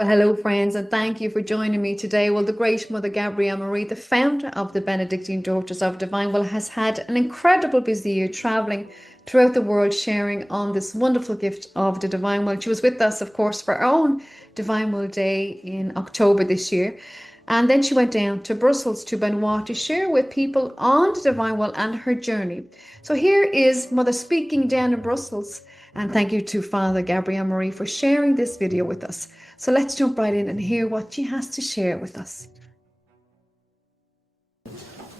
Well, hello, friends, and thank you for joining me today. Well, the great Mother Gabrielle Marie, the founder of the Benedictine Daughters of Divine Will, has had an incredible busy year traveling throughout the world, sharing on this wonderful gift of the Divine Will. She was with us, of course, for our own Divine Will Day in October this year. And then she went down to Brussels, to Benoit, to share with people on the Divine Will and her journey. So here is Mother speaking down in Brussels. And thank you to Father Gabrielle Marie for sharing this video with us. So let's jump right in and hear what she has to share with us.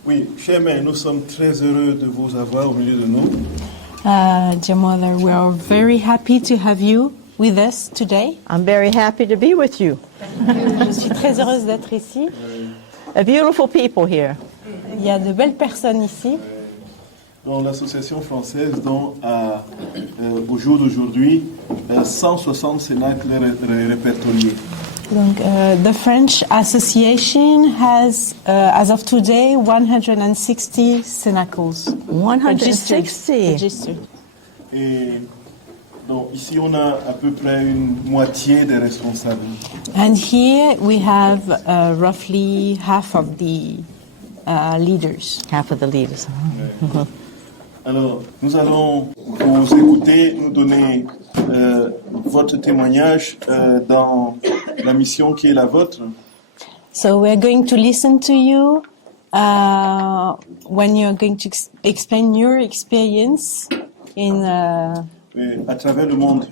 Oui, chère mère, nous sommes très heureux de vous avoir au milieu de nous. Dear Mother, we are very happy to have you with us today. I'm very happy to be with you. Je suis très heureuse d'être ici. A beautiful people here. Il y a de belles personnes ici. Dans l'association française, dont au jour d'aujourd'hui, 160 cénacles répertoriés. Donc, the French Association has, as of today, 160 cenacles. 160. Registered. Et donc ici, on a à peu près une moitié des responsables. And here we have roughly half of the leaders. Half of the leaders. Alors, nous allons vous écouter, nous donner votre témoignage dans la mission qui est la vôtre. So we're going to listen to you when you're going to explain your experience in À travers le monde,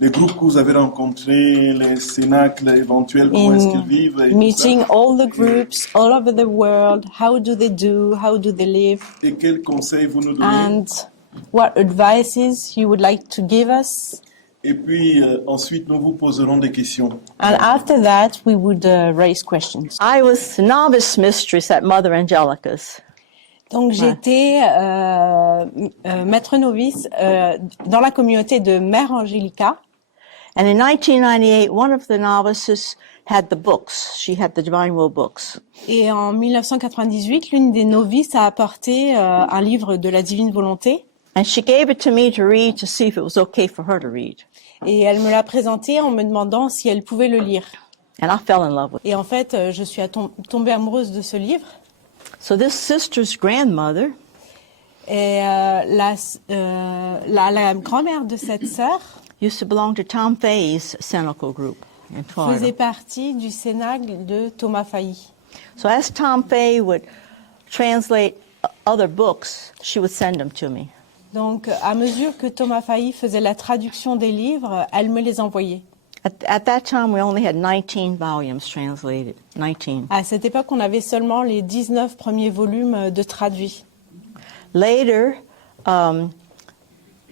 les groupes que vous avez rencontrés, les cénacles éventuels, comment est-ce qu'ils vivent et meeting all the groups all over the world. How do they do? How do they live? Et quels conseils vous nous donnez? And what advices you would like to give us? Et puis ensuite, nous vous poserons des questions. And after that, we would raise questions. I was novice mistress at Mother Angelica's. Donc j'étais maître novice dans la communauté de Mère Angelica. And in 1998, one of the novices had the books. She had the Divine Will books. Et en 1998, l'une des novices a apporté un livre de la Divine Volonté. And she gave it to me to read to see if it was okay for her to read. Et elle me l'a présenté en me demandant si elle pouvait le lire. And I fell in love with it. Et en fait, je suis tombée amoureuse de ce livre. So this sister's grandmother Et la grand-mère de cette sœur used to belong to Tom Fay's cenacle group in faisait Florida. partie du cénacle de Thomas Failly. So as Tom Fay would translate other books, she would send them to me. Donc, à mesure que Thomas Failly faisait la traduction des livres, elle me les envoyait. At that time, we only had 19 volumes translated. 19. À cette époque, on avait seulement les 19 premiers volumes de traduits. Later,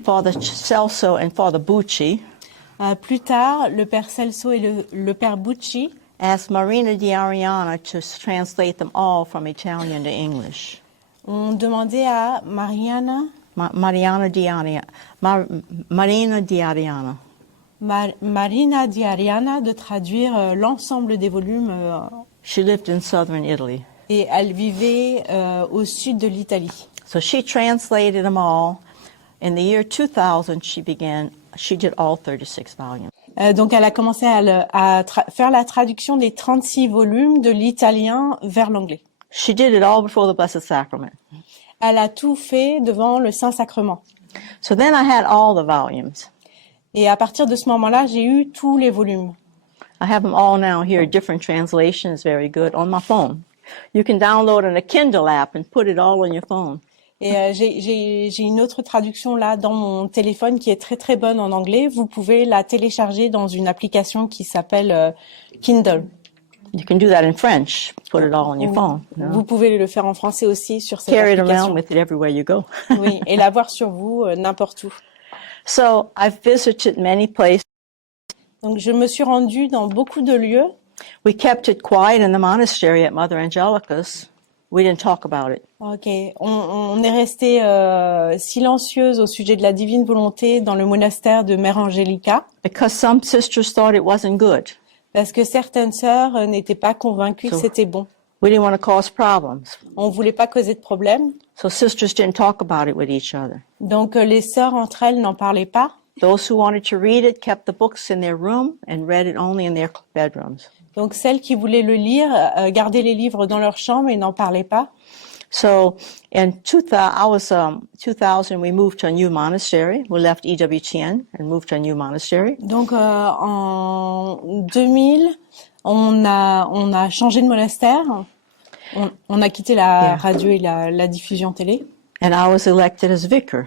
Father Celso and Father Bucci Plus tard, le père Celso et le père Bucci asked Marina Di Ariana to translate them all from Italian to English. ont demandé à Marina Di Ariana de traduire l'ensemble des volumes. She lived in southern Italy. Et elle vivait au sud de l'Italie. So she translated them all. In the year 2000, she did all 36 volumes. Donc elle a commencé à faire la traduction des 36 volumes de l'italien vers l'anglais. She did it all before the Blessed Sacrament. Elle a tout fait devant le Saint-Sacrement. So then I had all the volumes. Et à partir de ce moment-là, j'ai eu tous les volumes. I have them all now here, different translations, very good, on my phone. You can download on a Kindle app and put it all on your phone. Et j'ai une autre traduction là dans mon téléphone qui est très très bonne en anglais. Vous pouvez la télécharger dans une application qui s'appelle Kindle. You can do that in French. Put it all on your phone. Vous pouvez le faire en français aussi sur cette Carry it application. around with it everywhere you go. Oui, et l'avoir sur vous n'importe où. So I've visited many places. Donc je me suis rendue dans beaucoup de lieux. We kept it quiet in the monastery at Mother Angelica's. We didn't talk about it. Ok, on est resté silencieuse au sujet de la divine volonté dans le monastère de Mère Angelica. Because some sisters thought it wasn't good. Parce que certaines sœurs n'étaient pas convaincues que c'était bon. We didn't want to cause problems. On voulait pas causer de problème. So sisters didn't talk about it with each other. Donc les sœurs entre elles n'en parlaient pas. Those who wanted to read it kept the books in their room and read it only in their bedrooms. Donc celles qui voulaient le lire gardaient les livres dans leur chambre et n'en parlaient pas. So in 2000, we moved to a new monastery. We left EWTN and moved to a new monastery. Donc en 2000, on a changé de monastère. On a quitté la radio et la diffusion télé. And I was elected as vicar.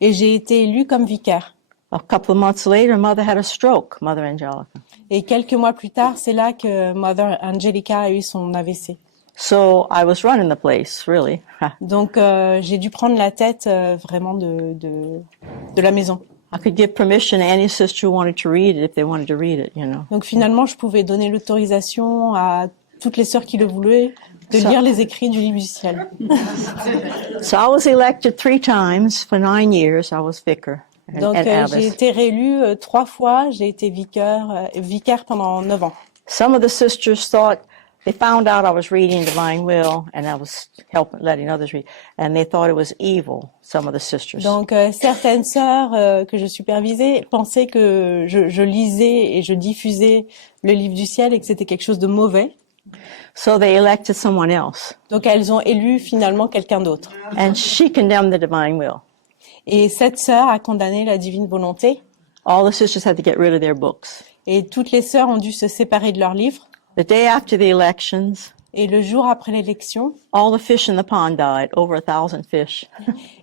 Et j'ai été élue comme vicaire. A couple of months later, Mother had a stroke, Mother Angelica. Et quelques mois plus tard, c'est là que Mother Angelica a eu son AVC. So I was running the place, really. Donc j'ai dû prendre la tête vraiment de la maison. I could give permission to any sister who wanted to read it if they wanted to read it, you know. Donc finalement, je pouvais donner l'autorisation à toutes les sœurs qui le voulaient de lire les écrits du livre du ciel. So I was elected 3 times for 9 years. I was vicar Donc and j'ai abbess. été réélue 3 fois. J'ai été vicaire pendant 9 ans. Some of the sisters thought they found out I was reading Divine Will and I was letting others read, and they thought it was evil. Some of the sisters. Donc certaines sœurs que je supervisais pensaient que je lisais et je diffusais le livre du ciel et que c'était quelque chose de mauvais. So they elected someone else, Donc elles ont élu finalement quelqu'un d'autre. and she condemned the Divine Will. Et cette sœur a condamné la divine volonté. All the sisters had to get rid of their books. Et toutes les sœurs ont dû se séparer de leurs livres. The day after the elections, Et le jour après l'élection, all the fish in the pond died, over 1,000 fish.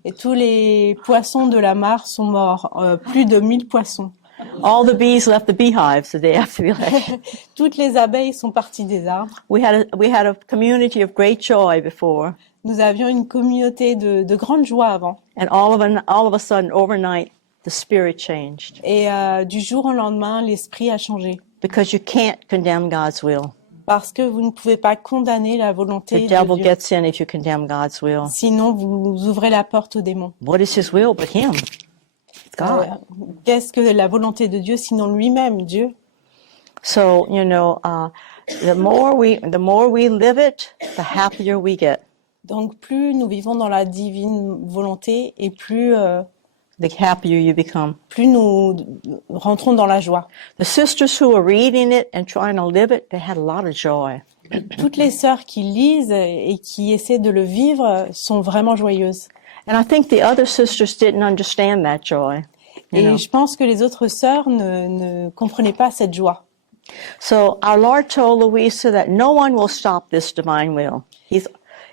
et tous les poissons de la mare sont morts, plus de 1000 poissons. All the bees left the beehives the day after the election. Toutes les abeilles sont parties des arbres. We had a community of great joy before, Nous avions une communauté de grande joie avant. and all of a sudden, overnight, the spirit changed. Et du jour au lendemain, l'esprit a changé. Because you can't condemn God's will. Parce que vous ne pouvez pas condamner la volonté The de devil Dieu. gets in if you condemn God's will. Sinon, vous ouvrez la porte aux démons. What is his will but him? It's God. Qu'est-ce que la volonté de Dieu sinon lui-même, Dieu? So, the more we live it, the happier we get. Donc plus nous vivons dans la divine volonté et plus The happier you become. nous rentrons dans la joie. The sisters who were reading it and trying to live it, they had a lot of joy. Toutes les sœurs qui lisent et qui essaient de le vivre sont vraiment joyeuses. And I think the other sisters didn't understand that joy. Et je pense que les autres sœurs ne comprenaient pas cette joie. So our Lord told Louisa that no one will stop this divine will.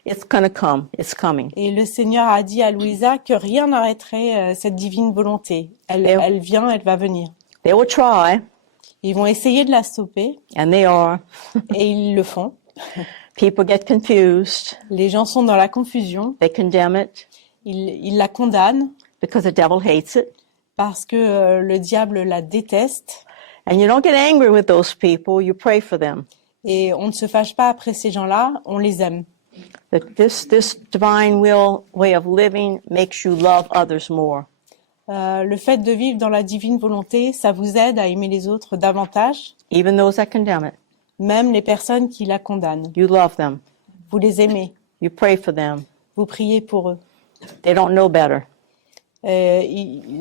It's going to come. It's coming. Et le Seigneur a dit à Louisa que rien n'arrêterait cette divine volonté. Elle vient, elle va venir. They will try, Ils vont essayer de la stopper and they are. et ils le font. People get confused. Les gens sont dans la confusion. They condemn it Ils la condamnent because the devil hates it. parce que le diable la déteste. And you don't get angry with those people. You pray for them. Et on ne se fâche pas après ces gens-là, on les aime. That this divine will way of living makes you love others more. Le fait de vivre dans la divine volonté, ça vous aide à aimer les autres davantage, Even those that condemn it, même les personnes qui la condamnent. you love them. Vous les aimez, You pray for them. vous priez pour eux. They don't know better.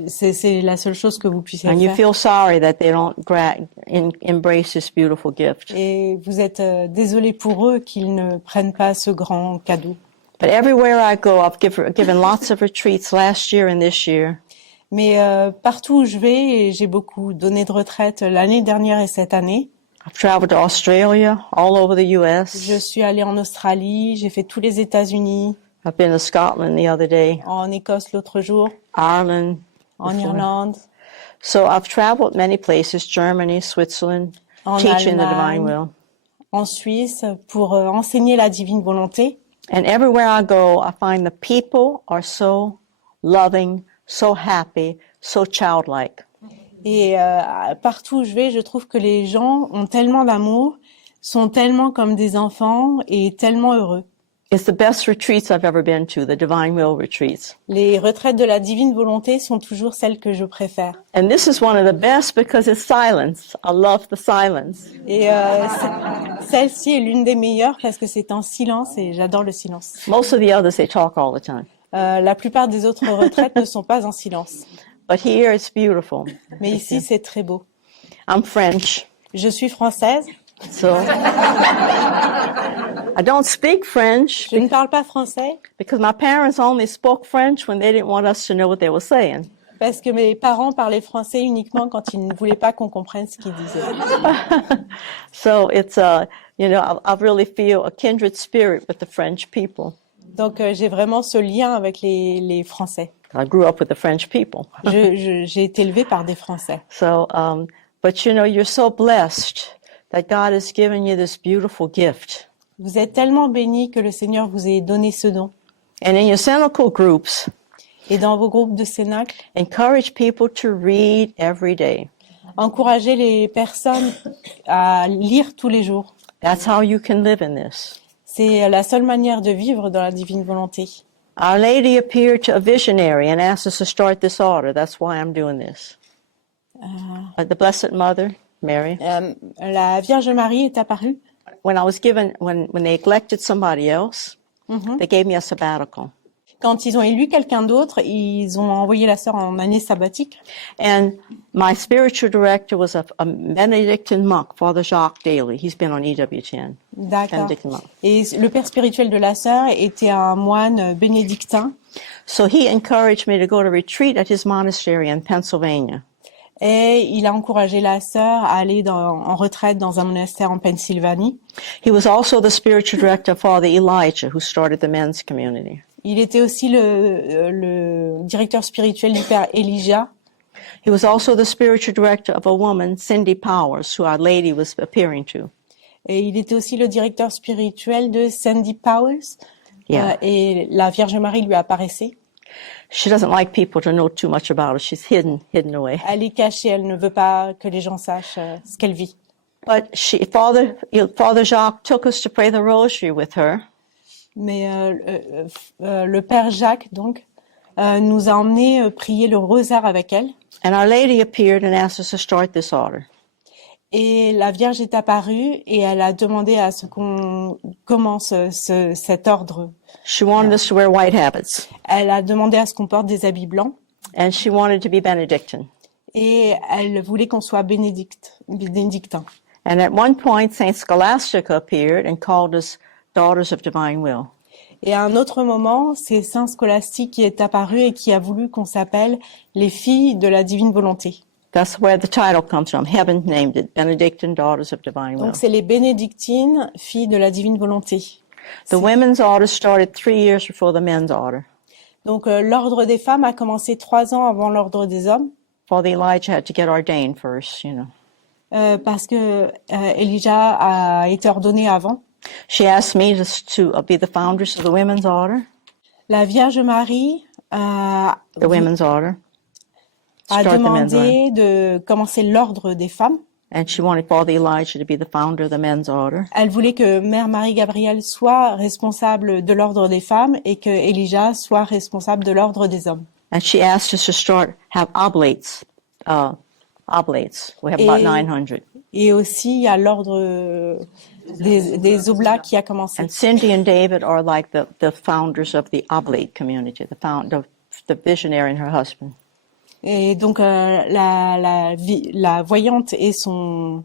C'est la seule chose que vous puissiez And you faire. feel sorry that they don't embrace this beautiful gift. Et vous êtes désolé pour eux qu'ils ne prennent pas ce grand cadeau. But everywhere I go, I've given lots of retreats last year and this year. Mais partout où je vais, j'ai beaucoup donné de retraite l'année dernière et cette année. I've traveled to Australia, all over the U.S. Je suis allée en Australie, j'ai fait tous les États-Unis, I've been to Scotland the other day, en Écosse l'autre jour, Ireland. en before. Irlande, So I've traveled many places, Germany, Switzerland, en teaching the divine Allemagne, will. en Suisse, pour enseigner la divine volonté. And everywhere I go, I find the people are so loving, so happy, so childlike. Et partout où je vais, je trouve que les gens ont tellement d'amour, sont tellement comme des enfants et tellement heureux. It's the best retreats I've ever been to, the divine will retreats. Les retraites de la divine volonté sont toujours celles que je préfère. And this is one of the best because it's silence. I love the silence. Et celle-ci est l'une des meilleures parce que c'est en silence et j'adore le silence. Most of the others, they talk all the time. La plupart des autres retraites ne sont pas en silence. But here it's beautiful. Mais ici, c'est très beau. I'm French, Je suis française. so I don't speak French Je ne parle pas français because my parents only spoke French when they didn't want us to know what they were saying. parce que mes parents parlaient français uniquement quand ils ne voulaient pas qu'on comprenne ce qu'ils disaient. So it's, I really feel a kindred spirit with the French people. Donc, j'ai vraiment ce lien avec les Français. I grew up with the French people. J'ai été élevée par des Français. So, but you're so blessed that God has given you this beautiful gift. Vous êtes tellement bénis que le Seigneur vous ait donné ce don. And in your Cenacle groups, Et dans vos groupes de cénacle, encourage people to read every day. encouragez les personnes à lire tous les jours. That's how you can live in this. C'est la seule manière de vivre dans la divine volonté. Our Lady appeared to a visionary and asked us to start this order. That's why I'm doing this. The Blessed Mother, Mary. La Vierge Marie est apparue. When they elected somebody else, they gave me a sabbatical. Quand ils ont élu quelqu'un d'autre, ils ont envoyé la sœur en année sabbatique. And my spiritual director was a Benedictine monk, Father Jacques Daly. He's been on EWTN. D'accord. Benedictine monk. Et le père spirituel de la sœur était un moine bénédictin. So he encouraged me to go to retreat at his monastery in Pennsylvania. Et il a encouragé la sœur à aller en retraite dans un monastère en Pennsylvanie. He was also the spiritual director of Father Elijah, who started the men's community. Il était aussi le directeur spirituel du père Elijah. He was also the spiritual director of a woman, Cindy Powers, who Our Lady was appearing to. Et il était aussi le directeur spirituel de Sandy Powers. Yeah. Et la Vierge Marie lui apparaissait. She doesn't like people to know too much about her. She's hidden away. Elle est cachée, elle ne veut pas que les gens sachent ce qu'elle vit. But Father Jacques took us to pray the rosary with her. Mais le père Jacques, donc, nous a emmenés prier le rosaire avec elle. And Our Lady appeared and asked us to start this order. Et la Vierge est apparue et elle a demandé à ce qu'on commence cet ordre. She wanted us to wear white habits. Elle a demandé à ce qu'on porte des habits blancs. And she wanted to be Benedictine. Et elle voulait qu'on soit bénédictin. And at one point, Saint Scholastica appeared and called us Daughters of Divine Will. Et à un autre moment, c'est Saint Scolastique qui est apparu et qui a voulu qu'on s'appelle les filles de la divine volonté. That's where the title comes from. Heaven named it, Benedictine Daughters of Divine Will. Donc c'est les bénédictines, filles de la divine volonté. The women's order started 3 years before the men's order. Donc l'ordre des femmes a commencé 3 ans avant l'ordre des hommes. Father Elijah had to get ordained first, Parce que Elijah a été ordonné avant. She asked me to be the foundress of the women's order, La Vierge Marie the women's order. a Start the men's order. demandé de commencer l'ordre des femmes. And she wanted Father Elijah to be the founder of the men's order. Elle voulait que Mère Marie-Gabrielle soit responsable de l'ordre des femmes et que Elijah soit responsable de l'ordre des hommes. And she asked us to have oblates. We have about Et- 900. Et aussi, il y a l'ordre des oblats qui a commencé. And Cindy and David are like the founders of the oblate community, the visionary and her husband. Et donc, la voyante et son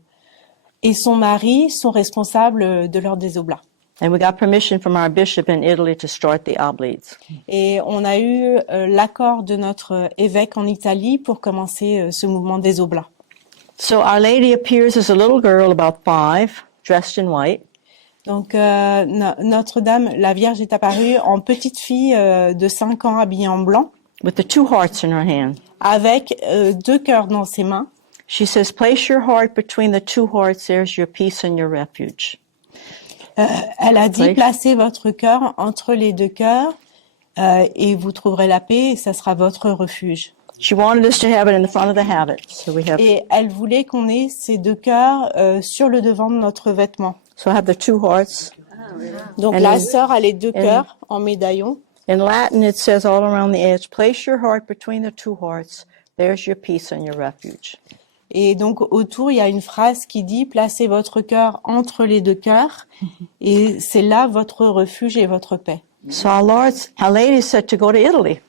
mari sont responsables de l'ordre des oblats. And we got permission from our bishop in Italy to start the oblates. Et on a eu l'accord de notre évêque en Italie pour commencer ce mouvement des oblats. So Our Lady appears as a little girl about 5, dressed in white. Donc, Notre-Dame, la Vierge est apparue en petite fille de 5 ans habillée en blanc, With the 2 hearts in her hand. avec 2 cœurs dans ses mains. She says, place your heart between the 2 hearts, there's your peace and your refuge. Elle a dit, Oui. placez votre cœur entre les 2 cœurs et vous trouverez la paix et ça sera votre refuge. She wanted us to have it in the front of the habit. So Et elle voulait qu'on ait ces 2 cœurs sur le devant de notre vêtement. I have the 2 hearts. Donc And la in- sœur a les 2 cœurs en médaillon. In Latin, it says all around the edge, place your heart between the 2 hearts, there's your peace and your refuge. Et donc autour, il y a une phrase qui dit, placez votre cœur entre les 2 cœurs et c'est là votre refuge et votre paix. So Our Lady said to go to Italy.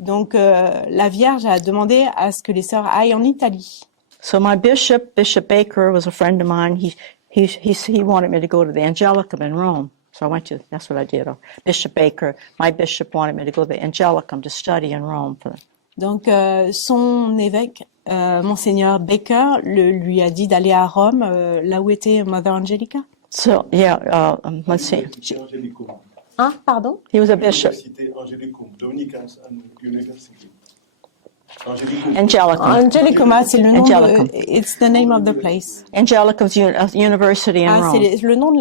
Donc, la Vierge a demandé à ce que les sœurs aillent en Italie. So my bishop, Bishop Baker, was a friend of mine. He wanted me to go to the Angelicum in Rome. So I went to, that's what I did. Bishop Baker, my bishop wanted me to go to the Angelicum to study in Rome. Donc, son évêque, Monseigneur Baker, lui a dit d'aller à Rome, là où était Mother Angelica. So, yeah, let's see. Angelicum. Hein, pardon? He was a bishop. Université Angelicum, Dominican University. Angelicum. Angelicum. Angelicum, c'est le nom Angelicum. it's the name of the place. Angelicum's University in Ah, Rome. c'est le nom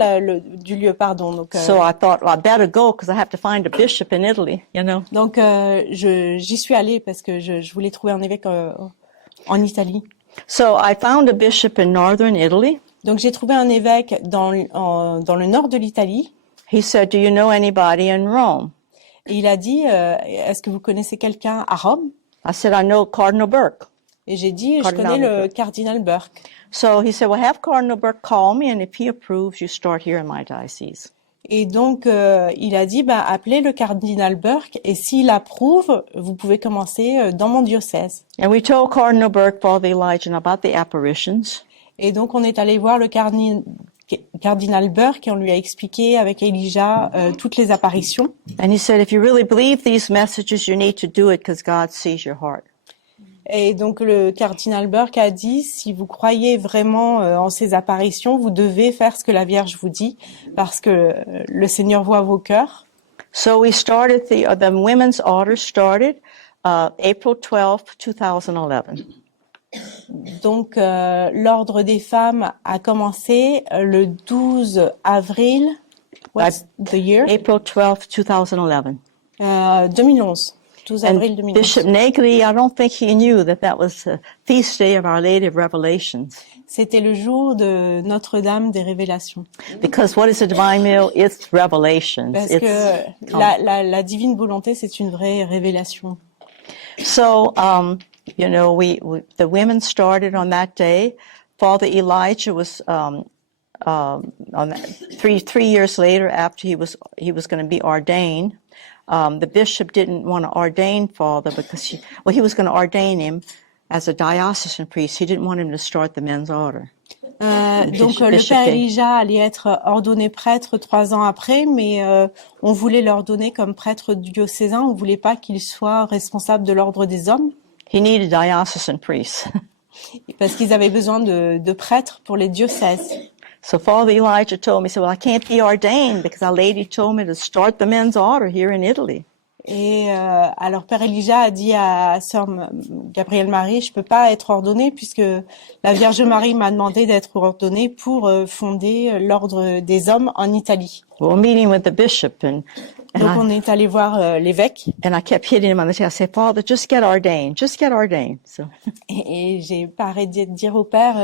du lieu, pardon. Donc, So I thought, well, I better go because I have to find a bishop in Italy, you know. donc j'y suis allée parce que je voulais trouver un évêque en Italie. So I found a bishop in northern Italy. Donc j'ai trouvé un évêque dans le nord de l'Italie. He said, do you know anybody in Rome? Et il a dit, est-ce que vous connaissez quelqu'un à Rome? I said, I know Cardinal Burke. Et j'ai dit, je Cardinal connais le Burke. cardinal Burke. So he said, well, have Cardinal Burke call me, and if he approves, you start here in my diocese. Et donc, il a dit, appelez le cardinal Burke, et s'il approuve, vous pouvez commencer dans mon diocèse. And we told Cardinal Burke, Father Elijah, about the apparitions. Et donc, on est allé voir le cardinal Burke, et on lui a expliqué avec Elijah toutes les apparitions. And he said, if you really believe these messages, you need to do it because God sees your heart. Et donc, le cardinal Burke a dit, si vous croyez vraiment en ces apparitions, vous devez faire ce que la Vierge vous dit, parce que le Seigneur voit vos cœurs. So we started, the women's order started April 12th, 2011. Donc, l'ordre des femmes a commencé le 12 avril, what's the year? April 12th, 2011. 2011. 12 avril And 2011. Bishop Nagley, I don't think he knew that was the feast day of Our Lady of Revelations. C'était le jour de Notre-Dame des Révélations. Because what is a divine will? It's revelations. Parce It's que la divine volonté, c'est une vraie révélation. So, you know, the women started on that day. Father Elijah was on that, three years later, after he was going to be ordained. The bishop didn't want to ordain Father because he was going to ordain him as a diocesan priest. He didn't want him to start the men's order. Donc le père Elijah allait être ordonné prêtre 3 ans après, mais on voulait l'ordonner comme prêtre diocésain. On voulait pas qu'il soit responsable de l'ordre des hommes. He needed diocesan priests. Parce qu'ils avaient besoin de prêtres pour les diocèses. So Father Elijah told me, he said, well, I can't be ordained because Our Lady told me to start the men's order here in Italy. Et alors Père Elijah a dit à Sœur Gabrielle Marie, je peux pas être ordonnée puisque la Vierge Marie m'a demandé d'être ordonnée pour fonder l'ordre des hommes en Italie. We were meeting with the bishop and Donc on est allé voir l'évêque. I kept hitting him on the head. I said, Father, just get ordained. Just get ordained. So. Et j'ai pas arrêté de dire au père,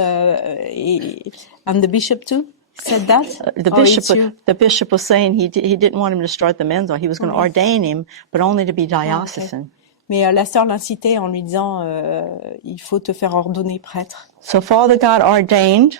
and the bishop too said that. The bishop was saying he didn't want him to start the men's order. He was going to ordain him, but only to be diocesan. Okay. Mais la sœur l'incitait en lui disant, il faut te faire ordonner prêtre. So Father got ordained,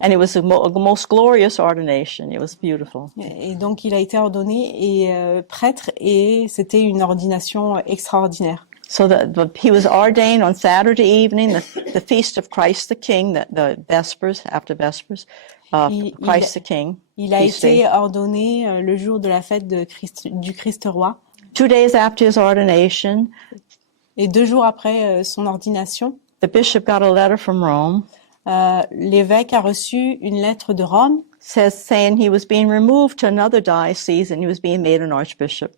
and it was the most glorious ordination. It was beautiful. Et donc il a été ordonné et prêtre, et c'était une ordination extraordinaire. So he was ordained on Saturday evening, the feast of Christ the King, the Vespers, after Vespers, Christ the King. Il a été ordonné le jour de la fête du Christ roi. 2 days after his ordination, et 2 jours après son ordination, the bishop got a letter from Rome. L'évêque a reçu une lettre de Rome, saying he was being removed to another diocese and he was being made an archbishop.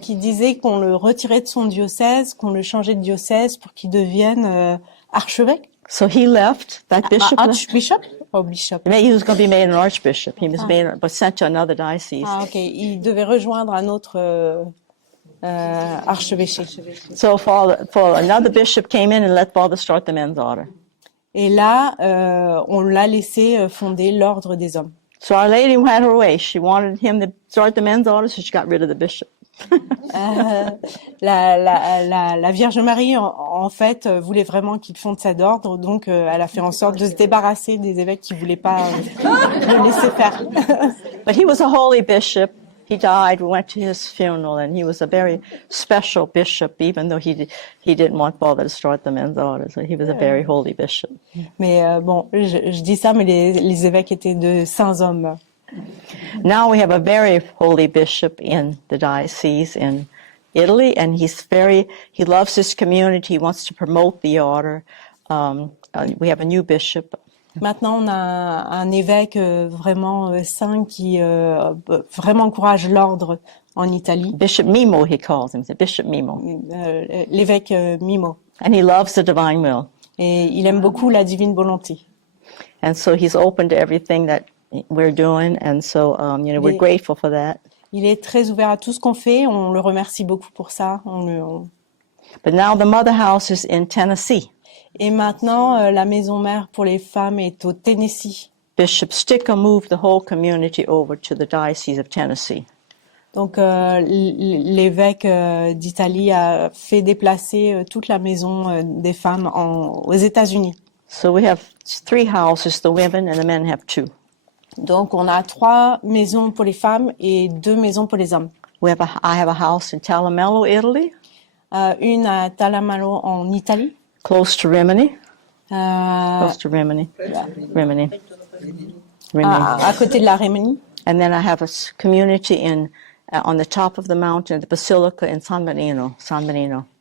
Qui disait qu'on le retirait de son diocèse, qu'on le changeait de diocèse pour qu'il devienne archevêque. So he left. That bishop. Archbishop? Oh, bishop. He was going to be made an archbishop. He was but sent to another diocese. Ah, ok. Il devait rejoindre un autre archevêché. So another bishop came in and let Father start the men's order. Et là, on l'a laissé fonder l'ordre des hommes. So Our Lady had her way. She wanted him to start the men's order, so she got rid of the bishop. La Vierge Marie, en fait, voulait vraiment qu'il fonde cet ordre, donc elle a fait en sorte de se débarrasser des évêques qui voulaient pas le laisser faire. But he was a holy bishop. He died. We went to his funeral, and he was a very special bishop, even though he didn't want Father to start the men's order. So he was a very holy bishop. Mais bon, je dis ça, mais les évêques étaient de saints hommes. Now we have a very holy bishop in the diocese in Italy, and he loves his community. He wants to promote the order. We have a new bishop. Maintenant, on a un évêque vraiment saint qui vraiment encourage l'ordre en Italie. Bishop Mimo, he calls him. C'est Bishop Mimo. L'évêque Mimo. And he loves the divine will. Et il aime beaucoup la divine volonté. And so he's open to everything that we're doing, and so we're grateful for that. Il est très ouvert à tout ce qu'on fait. On le remercie beaucoup pour ça. But now the mother house is in Tennessee. Et maintenant, la maison mère pour les femmes est au Tennessee. Bishop Sticker moved the whole community over to the Diocese of Tennessee. Donc, l'évêque d'Italie a fait déplacer toute la maison des femmes aux États-Unis. So we have 3 houses, the women and the men have 2. Donc, on a 3 maisons pour les femmes et 2 maisons pour les hommes. I have a house in Talamello, Italy. Une à Talamello en Italie. Close to Rimini. À côté de la Rimini. And then I have a community on the top of the mountain, the Basilica in San Benino.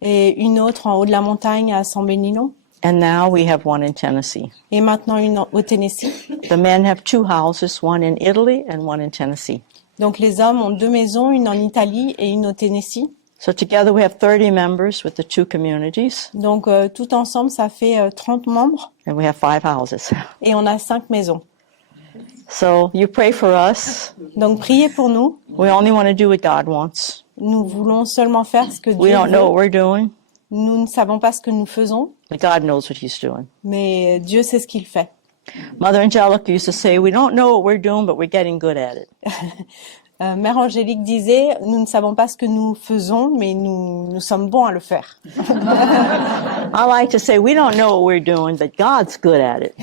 Et une autre en haut de la montagne à San Benino. And now we have one in Tennessee. Et maintenant une au Tennessee. The men have 2 houses, one in Italy and one in Tennessee. Donc les hommes ont 2 maisons, une en Italie et une au Tennessee. So together we have 30 members with the 2 communities. Donc tout ensemble, ça fait 30 membres. And we have 5 houses. Et on a 5 maisons. So you pray for us. Donc priez pour nous. We only want to do what God wants. Nous voulons seulement faire ce que Dieu We don't know what veut. we're doing, Nous ne savons pas ce que nous faisons, but God knows what He's doing. mais Dieu sait ce qu'il fait. Mother Angelica used to say, we don't know what we're doing, but we're getting good at it. Mère Angélique disait, nous ne savons pas ce que nous faisons, mais nous sommes bons à le faire. I like to say, we don't know what we're doing, but God's good at it.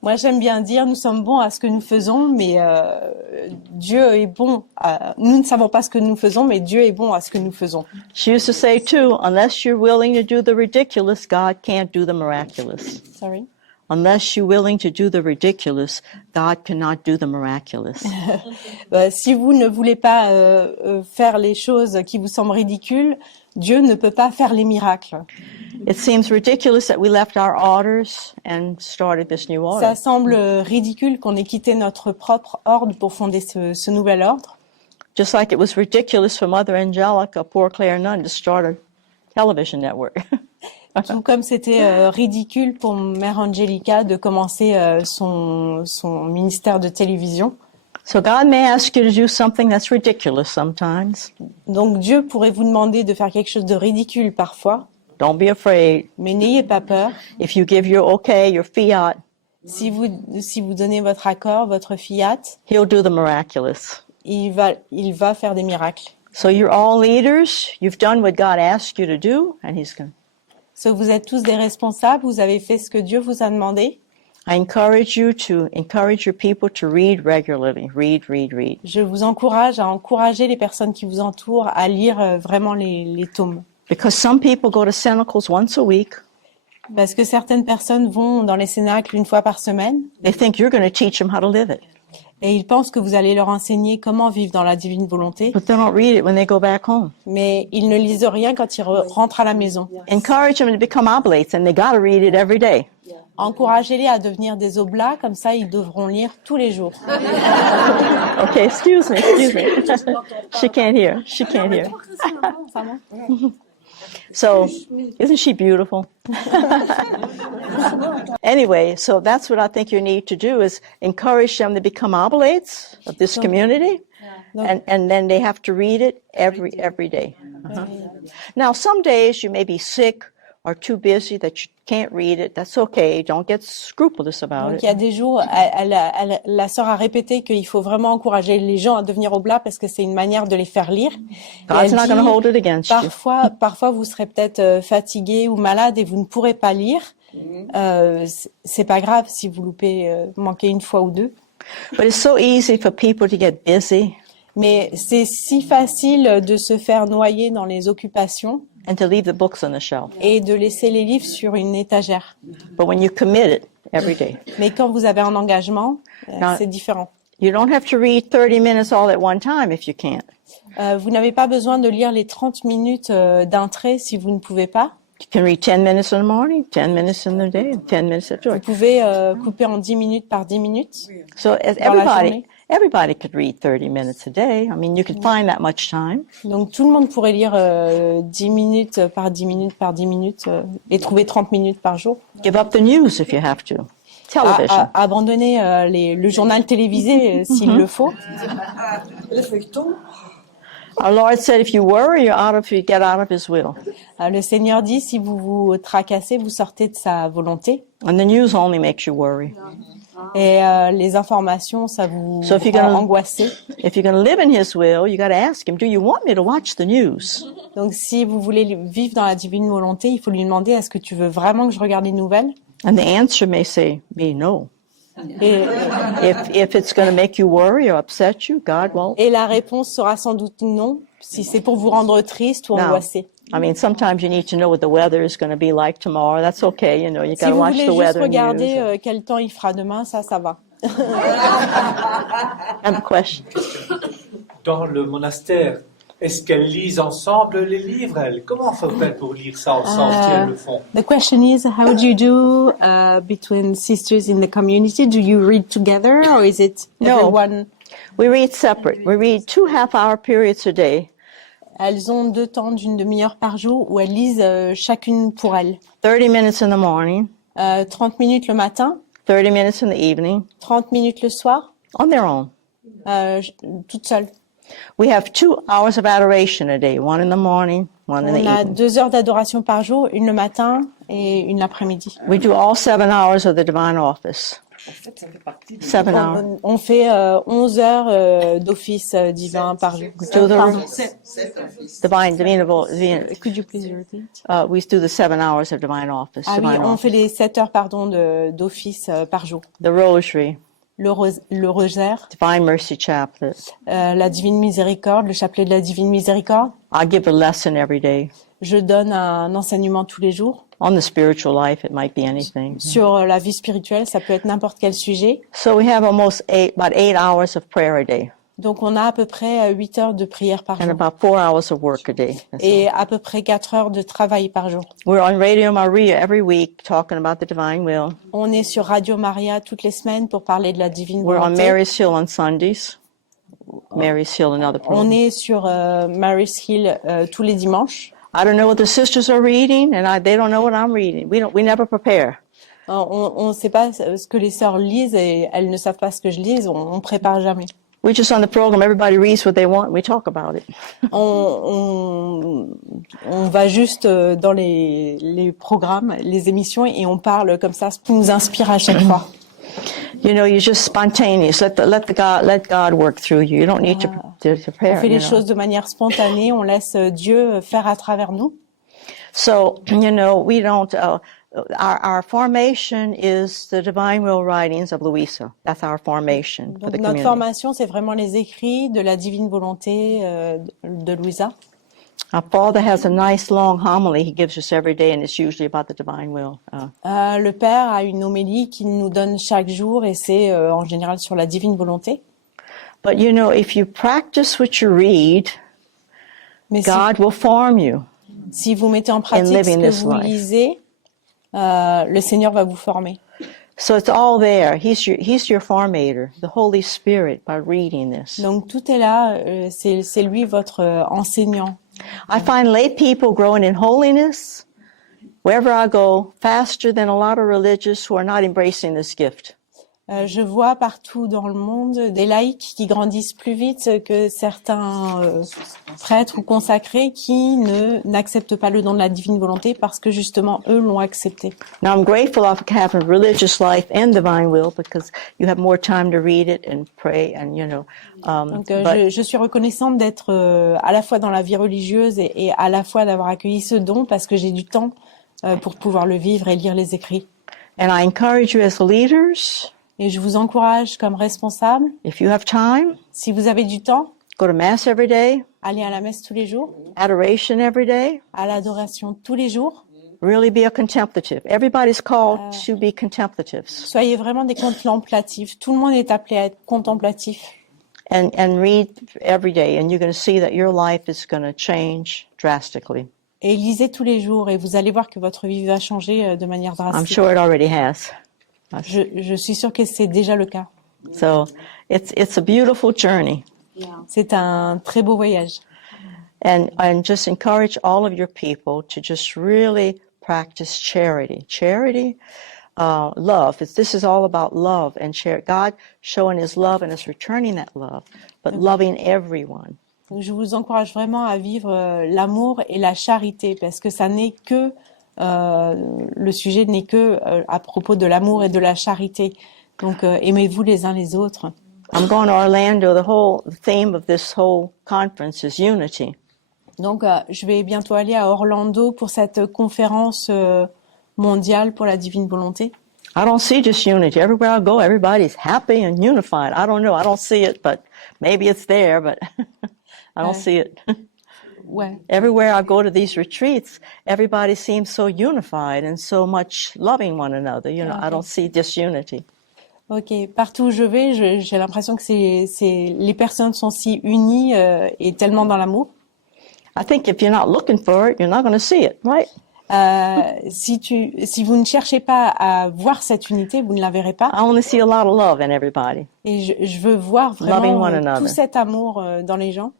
Moi, j'aime bien dire, nous sommes bons à ce que nous faisons, mais Dieu est bon. Nous ne savons pas ce que nous faisons, mais Dieu est bon à ce que nous faisons. She used to say, too, unless you're willing to do the ridiculous, God can't do the miraculous. Sorry. Unless you're willing to do the ridiculous, God cannot do the miraculous. Si vous ne voulez pas faire les choses qui vous semblent ridicules, Dieu ne peut pas faire les miracles. It seems ridiculous that we left our orders and started this new order. Ça semble ridicule qu'on ait quitté notre propre ordre pour fonder ce nouvel ordre. Just like it was ridiculous for Mother Angelica, poor Claire Nunn, to start a television network. Tout comme c'était ridicule pour Mère Angelica de commencer son ministère de télévision. So God may ask you to do something that's ridiculous sometimes. Donc Dieu pourrait vous demander de faire quelque chose de ridicule parfois, Don't be afraid. mais n'ayez pas peur. If you give your okay, your fiat, Si vous donnez votre accord, votre fiat, He'll do the miraculous. il va faire des miracles. So you're all leaders. You've done what God asked you to do, and He's going to. So, vous êtes tous des responsables, vous avez fait ce que Dieu vous a demandé. I encourage you to encourage your people to read regularly. Read. Je vous encourage à encourager les personnes qui vous entourent à lire vraiment les tomes. Because some people go to Cenacles once a week. Parce que certaines personnes vont dans les cénacles une fois par semaine They think you're going to teach them how to live it. et ils pensent que vous allez leur enseigner comment vivre dans la divine volonté, But they don't read it when they go back home. mais ils ne lisent rien quand ils rentrent à la maison. Encourage them to become oblates, and they got to read it every day. Encouragez-les à devenir des oblats, comme ça ils devront lire tous les jours. Okay, excuse me. She can't hear. So, isn't she beautiful? Anyway, so that's what I think you need to do is encourage them to become oblates of this community, and then they have to read it every day. Now, some days you may be sick or too busy that you can't read it. That's okay. Don't get scrupulous about Donc il y a it. des jours, la sœur a répété qu'il faut vraiment encourager les gens à devenir oblats parce que c'est une manière de les faire lire. Et God's elle not dit, going to hold it against you. parfois vous serez peut-être fatigué ou malade et vous ne pourrez pas lire. C'est pas grave si vous manquez une fois ou deux. But it's so easy for people to get busy. Mais c'est si facile de se faire noyer dans les occupations and to leave the books on the shelf. et de laisser les livres sur une étagère. But when you commit it every day, Mais quand vous avez un engagement, Non. c'est différent. you don't have to read 30 minutes all at one time if you can't. Vous n'avez pas besoin de lire les 30 minutes d'un trait si vous ne pouvez pas. You can read 10 minutes in the morning, 10 minutes in the day, 10 minutes after. Vous pouvez couper en 10 minutes par 10 minutes. So as Dans la journée. everybody could read 30 minutes a day. I mean, you could find that much time. Donc tout le monde pourrait lire 10 minutes par 10 minutes par 10 minutes et trouver 30 minutes par jour. Give up the news if you have to. Television. Abandonner le journal télévisé s'il le faut. Our Lord said, if you worry, you get out of His will. Le Seigneur dit, si vous vous tracassez, vous sortez de sa volonté. And the news only makes you worry. Et les informations, ça vous So if you're rend gonna- angoissé. If you're going to live in His will, you got to ask Him, do you want me to watch the news? Donc si vous voulez vivre dans la divine volonté, il faut lui demander, est-ce que tu veux vraiment que je regarde les nouvelles? And the answer may be no. Et, If it's going to make you worry or upset you, God won't. et la réponse sera sans doute non, si c'est pour vous rendre triste ou Now, angoissé. I mean, sometimes you need to know what the weather is going to be like tomorrow. That's okay. You know, you got Si to vous watch voulez the juste weather regarder news. quel temps il fera demain, ça va. I have a question. Dans le monastère, est-ce qu'elles lisent ensemble les livres, elles? Comment font-elles pour lire ça ensemble si elles le font? The question is, how do you do between sisters in the community? Do you read together or is it No. everyone? We read separate. We read 2 half-hour periods a day, Elles ont 2 temps d'une demi-heure par jour où elles lisent chacune pour elles. 30 minutes in the morning, 30 minutes le matin, 30 minutes in the evening, 30 minutes le soir, on their own. toute seule. We have 2 hours of adoration a day, one in the morning, one in the On a evening. 2 heures d'adoration par jour, une le matin et une l'après-midi. We do all 7 hours of the divine office. 7 hours. On fait 11 heures d'office divin par jour. Do the Pardon. divine. Could you please repeat? We do the 7 hours of divine office. Ah oui, divine on office. fait les 7 heures d'office par jour. The rosary, Le rosaire, divine mercy chaplet. la divine miséricorde, le chapelet de la divine miséricorde. I give a lesson every day. Je donne un enseignement tous les jours. On the spiritual life, it might be anything. Sur la vie spirituelle, ça peut être n'importe quel sujet. So we have about 8 hours of prayer a day Donc on a à peu près 8 heures de prière par and jour about 4 hours of work a day. That's all. et à peu près 4 heures de travail par jour. We're on Radio Maria every week talking about the divine will. On est sur Radio Maria toutes les semaines pour parler de la divine We're on volonté. Mary's Hill on Sundays. Mary's Hill, another program. On est sur Mary's Hill tous les dimanches. I don't know what the sisters are reading, and they don't know what I'm reading. We never prepare. On ne sait pas ce que les sœurs lisent et elles ne savent pas ce que je lise. On prépare jamais. We just on the program, everybody reads what they want, and we talk about it. On va juste dans les programmes, les émissions et on parle comme ça, ce qui nous inspire à chaque fois. You know, you're just spontaneous. Let God work through you. You don't need to On prepare. fait les you know. choses de manière spontanée, on laisse Dieu faire à travers nous. So, you know, we don't, our formation is the Divine Will Writings of Louisa. That's our formation for Donc the notre community. formation, c'est vraiment les écrits de la divine volonté de Louisa. Our Father has a nice long homily he gives us every day, and it's usually about the divine will. Le Père a une homélie qu'il nous donne chaque jour et c'est en général sur la divine volonté. But you know, if you practice what you read, Mais God will form you. si vous mettez en pratique ce living que this vous life. lisez, le Seigneur va vous former. So it's all there. He's your formator, the Holy Spirit, by reading this. Donc tout est là, c'est lui votre enseignant. I find lay people growing in holiness wherever I go faster than a lot of religious who are not embracing this gift. Je vois partout dans le monde des laïcs qui grandissent plus vite que certains prêtres ou consacrés qui n'acceptent pas le don de la divine volonté parce que justement eux l'ont accepté. Now I'm grateful of having religious life and divine will because you have more time to read it and pray and you know. Donc But je suis reconnaissante d'être à la fois dans la vie religieuse et à la fois d'avoir accueilli ce don parce que j'ai du temps pour pouvoir le vivre et lire les écrits. and I encourage you as leaders, Et je vous encourage comme responsable, if you have time, si vous avez du temps, go to Mass every day, aller à la messe tous les jours, adoration every day, à l'adoration tous les jours. really be a contemplative. Everybody's called to be contemplatives. Soyez vraiment des contemplatifs. Tout le monde est appelé à être contemplatif. And read every day, and you're going to see that your life is going to change drastically. Et lisez tous les jours et vous allez voir que votre vie va changer de manière I'm drastique. sure it already has. Je suis sûre que c'est déjà le cas. So it's a beautiful journey. C'est un très beau voyage. And just encourage all of your people to just really practice charity. Charity, love. This is all about love and charity. God showing His love and us returning that love, but loving everyone. Je vous encourage vraiment à vivre l'amour et la charité parce que ça n'est que le sujet n'est que à propos de l'amour et de la charité. Donc aimez-vous les uns les autres. I'm going to Orlando. The theme of this whole conference is unity. Donc je vais bientôt aller à Orlando pour cette conférence mondiale pour la divine volonté. I don't see just unity. Everywhere I go, everybody's happy and unified. I don't know. I don't see it, but maybe it's there, but I don't see it. Ouais. Everywhere I go to these retreats, everybody seems so unified and so much loving one another. You know, I don't see disunity. Ok, partout où je vais, j'ai l'impression que les personnes sont si unies et tellement dans l'amour. I think if you're not looking for it, you're not going to see it, right? Si vous ne cherchez pas à voir cette unité, vous ne la verrez pas. I only see a lot of love in everybody. Et je veux voir Loving one vraiment another. tout cet amour dans les gens.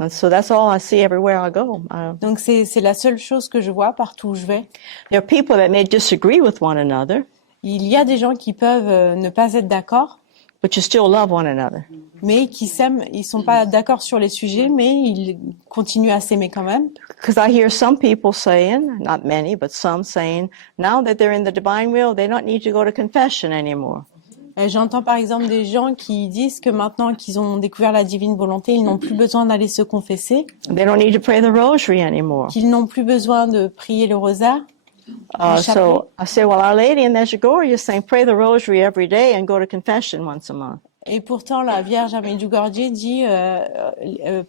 And so that's all I see everywhere I go. Donc c'est la seule chose que je vois partout où je vais. There are people that may disagree with one another, Il y a des gens qui peuvent ne pas être d'accord, but you still love one another. mais qui s'aiment. Ils sont pas d'accord sur les sujets, mais ils continuent à s'aimer quand même. Because I hear some people saying, not many, but some saying, now that they're in the divine will, they don't need to go to confession anymore. J'entends par exemple des gens qui disent que maintenant qu'ils ont découvert la divine volonté, ils n'ont plus besoin d'aller se confesser, They don't need to pray the rosary anymore. qu'ils n'ont plus besoin de prier le rosaire. So I say, well, Our Lady in Medjugorje is saying, pray the rosary every day and go to confession once a month. Et pourtant, la Vierge à Medjugorje dit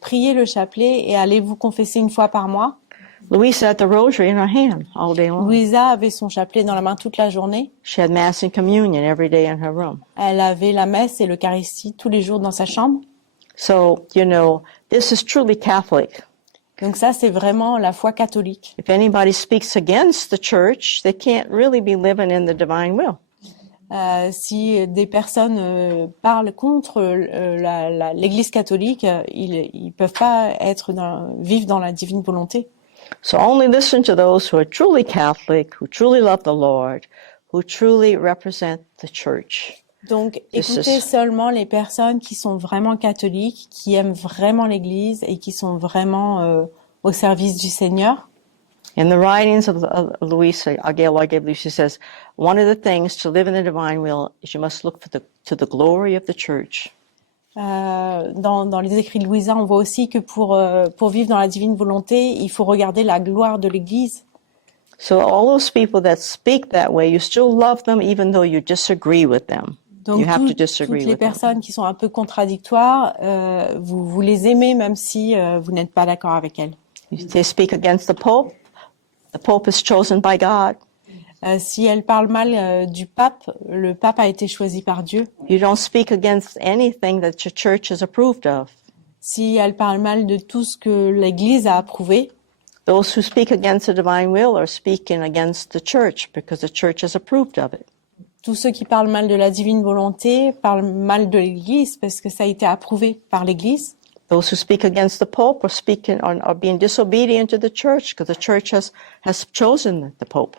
priez le chapelet et allez vous confesser une fois par mois. Louisa had the rosary in her hand all day long. Louisa avait son chapelet dans la main toute la journée. She had Mass and communion every day in her room. Elle avait la messe et l'Eucharistie tous les jours dans sa chambre. So, you know, this is truly Catholic. Donc ça, c'est vraiment la foi catholique. If anybody speaks against the church, they can't really be living in the divine will. Si des personnes parlent contre l'Église catholique, ils peuvent pas vivre dans la divine volonté. So only listen to those who are truly Catholic, who truly love the Lord, who truly represent the church. Donc, This écoutez is- seulement les personnes qui sont vraiment catholiques, qui aiment vraiment l'Église et qui sont vraiment au service du Seigneur. In the writings of Louisa, she says, one of the things to live in the divine will is you must look to the glory of the church. Dans les écrits de Louisa, on voit aussi que pour vivre dans la divine volonté, il faut regarder la gloire de l'Église. So all those people that speak that way, you still love them even though you disagree with them. Donc, You have to toutes disagree les with them. personnes qui sont un peu contradictoires, vous les aimez même si vous n'êtes pas d'accord avec elles. If they speak against the Pope is chosen by God. Si elles parlent mal du pape, le pape a été choisi par Dieu. You don't speak against anything that your church has approved of. Si elles parlent mal de tout ce que l'Église a approuvé, Those who speak against the divine will are speaking against the church because the church has approved of it. tous ceux qui parlent mal de la divine volonté parlent mal de l'Église parce que ça a été approuvé par l'Église. Those who speak against the Pope are being disobedient to the church because the church has chosen the Pope.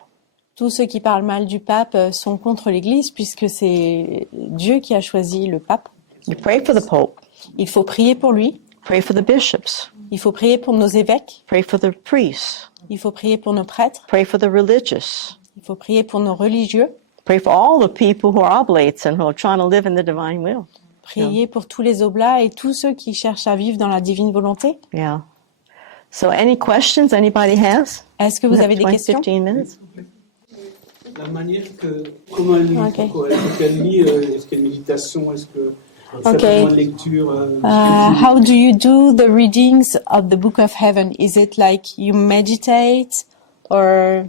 Tous ceux qui parlent mal du pape sont contre l'Église puisque c'est Dieu qui a choisi le pape. You pray for the Pope. Il faut prier pour lui. Pray for the bishops. Il faut prier pour nos évêques. Pray for the priests. Il faut prier pour nos prêtres. Pray for the religious. Il faut prier pour nos religieux. Pray for all the people who are oblates and who are trying to live in the divine will. Prier pour tous les oblats et tous ceux qui cherchent à vivre dans la divine volonté. Yeah. So any questions anybody has? Est-ce que vous avez des 20, questions? 15 minutes? La manière comment elle lit, Ok. pourquoi elle lit, est-ce qu'il y a une méditation, est-ce que Certainement une lecture. How do you do the readings of the Book of Heaven? Is it like you meditate, or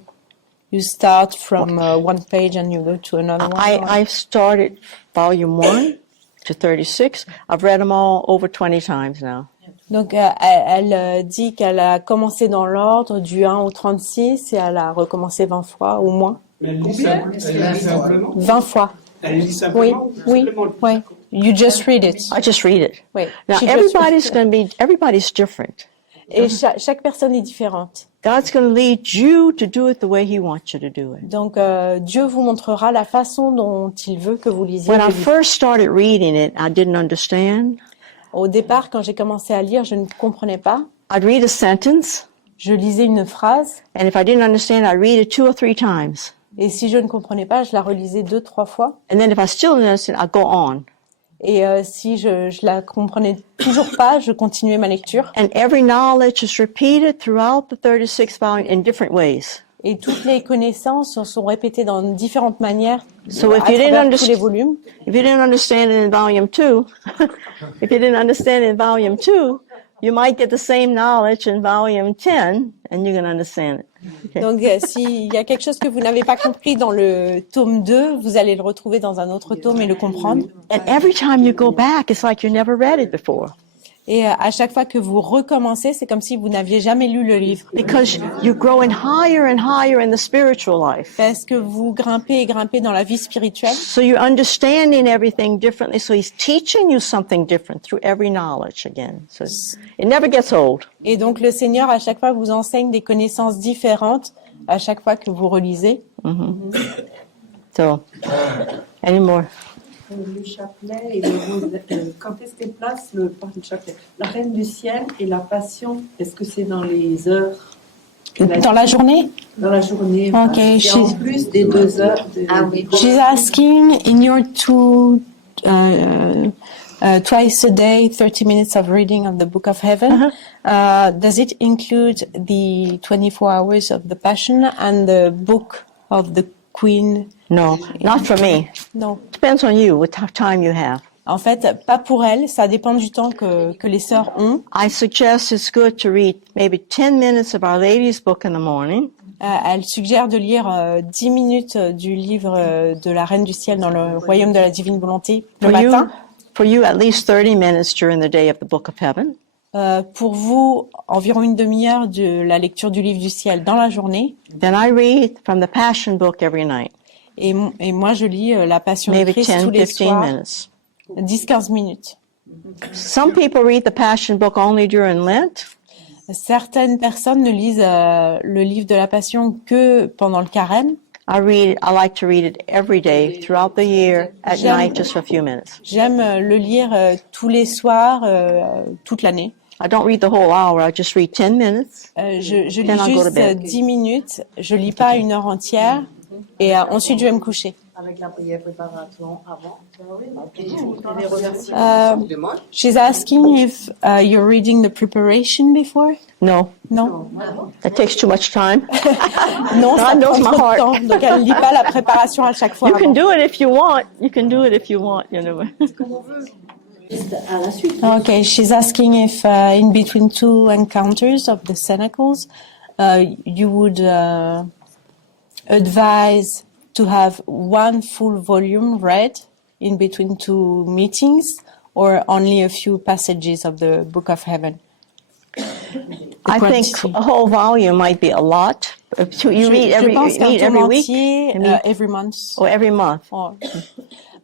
you start from one page and you go to another one? I've started volume 1 to 36. I've read them all over 20 times now. Donc, elle dit qu'elle a commencé dans l'ordre du 1 au 36 et elle a recommencé 20 fois au moins. Mais elle lit simplement. 20 fois. Elle lit simplement. Oui. You just read it. I just read it. Oui. Now, She just everybody's different. Et chaque personne est différente. God's going to lead you to do it the way He wants you to do it. Donc, Dieu vous montrera la façon dont il veut que vous lisiez When le I livre. first started reading it, I didn't understand. Au départ, quand j'ai commencé à lire, je ne comprenais pas. I'd read a sentence, Je lisais une phrase, and if I didn't understand, I'd read it 2 or 3 times. et si je ne comprenais pas, je la relisais 2, 3 fois. And then if I still didn't understand, I'd go on. Et si je la comprenais toujours pas, je continuais ma lecture. And every knowledge is repeated throughout the 36 volume in different ways. Et toutes les connaissances sont répétées dans différentes manières So à if you didn't travers tous les understand, volumes. if you didn't understand it in volume 2, if you didn't understand it in volume 2, you might get the same knowledge in volume 10, and you're going to understand it. Okay. Donc, s'il y a quelque chose que vous n'avez pas compris dans le tome 2, vous allez le retrouver dans un autre tome et le comprendre. And every time you go back, it's like you never read it before. Et à chaque fois que vous recommencez, c'est comme si vous n'aviez jamais lu le livre. Because you're growing higher and higher in the spiritual life. Parce que vous grimpez et grimpez dans la vie spirituelle. So you're understanding everything differently. So He's teaching you something different through every knowledge again. So it never gets old. Et donc, le Seigneur, à chaque fois, vous enseigne des connaissances différentes à chaque fois que vous relisez. So, any more? Le chapelet et quand est-ce qu'elle place pas le chapelet, la Reine du Ciel et la Passion? Est-ce que c'est dans les heures? Dans la journée? Dans la journée. Okay, c'est en plus des 2 heures. She's asking, in your twice a day, 30 minutes of reading of the Book of Heaven, does it include the 24 hours of the Passion and the Book of the Queen? No, not for me. Non. Depends on you, what time you have. En fait, pas pour elle, ça dépend du temps que les sœurs ont. I suggest it's good to read maybe 10 minutes of Our Lady's book in the morning. Elle suggère de lire 10 minutes du livre de la Reine du Ciel dans le Royaume de la Divine Volonté le matin. For you, at least 30 minutes during the day of the Book of Heaven. Pour vous, environ une demi-heure de la lecture du livre du ciel dans la journée. Then I read from the Passion book every night. Et moi, je lis la Passion de Maybe Christ 10, tous les 15 soirs, minutes. 10-15 minutes. Some people read the Passion book only during Lent. Certaines personnes ne lisent le livre de la Passion que pendant le carême. I like to read it every day throughout the year at night just for a few minutes. J'aime le lire tous les soirs, toute l'année. I don't read the whole hour, I just read 10 minutes. Je Then I'll lis go to juste bed. 10 minutes, je lis pas une heure entière et ensuite je vais me coucher. Avec la prière préparation avant. She's asking if you're reading the preparation before. No, Non, that takes too much time. non, ça God knows prend my trop heart. de temps. Donc elle lit pas la préparation à chaque fois. You can avant. do it if you want. You can do it if you want, you know. À la suite. Okay, she's asking if in between 2 encounters of the cenacles, you would advise to have one full volume read in between 2 meetings, or only a few passages of the Book of Heaven. I think a whole volume might be a lot. If you read Je every, pense you qu'un read tome every week entier, You mean- every month. or every month. Oh.